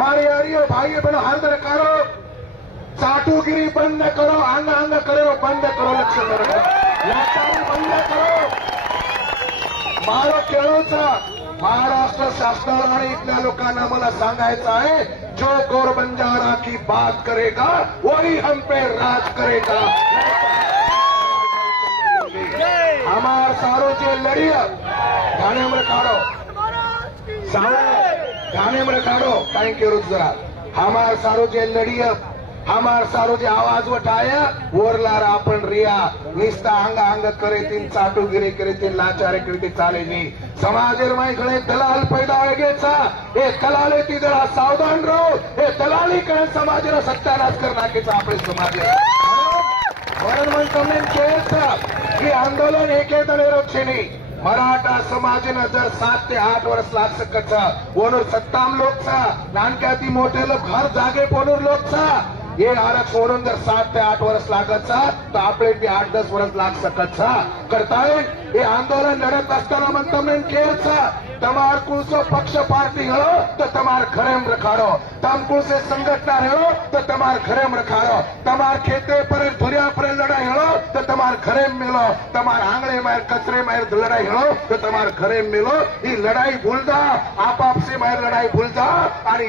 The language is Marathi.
मारे यारियों भाइयों बहनों हाथ रखारो, चाटुगिरी बंद करो, अंग अंग करो बंद करो, लक्ष्य लाचारी बंद करो. मारो खेळूचा महाराष्ट्र शासनाला आणि इथल्या लोकांना मला सांगायचं आहे, जो गोरबंजारा की बात करेगा वही हम पे राज करेगा. हमार सारो जे लढिया गाने में काढो, गाने में काढो. थैंक यू जरा. हमार सारो जे लढिया, हमार सारो जे आवाज उठाया वरलार आपण रिया निस्ता अंग अंग करेतीन, चाटुगिरी करेतीन, लाचारे करेतीन चाले नहीं. समाजेर माईकडे दलाल पैदा होगेचा, हे दलाल ती जरा सावधान रहो. हे दलाली कडे समाजेला सत्यानाश करण्याचा आपले समाज म्हणून તમને की आंदोलन एकेतने रोक्षणी मराठा समाजनं जर 7 ते 8 वर्ष लाग सकत वनूर 57 लोकचा नानक्याती मोठे लोक हर जागे पोनूर लोकचा ये आरक्षण म्हणून जर 7 ते 8 वर्ष लागत तर आपले बी 8-10 वर्ष लाग सकत करताय. हे आंदोलन लढत असताना म्हणतो केरचा तमार कुलसो पक्ष पार्टी हेळो तो तमार घरे में रखाड़ो, तम कुलसे संगठना हेळो तो तमार घरे में रखाड़ो, तमार खेते पर धुरिया पर लड़ाई हेळो तो तमार घरे में मिलो, तमार आंगणे मार कचरे मार लड़ाई हेळो तो तमार घरे में मिलो. ही लड़ाई भूल जा, आप आपसे मार लड़ाई भूल जा. आणि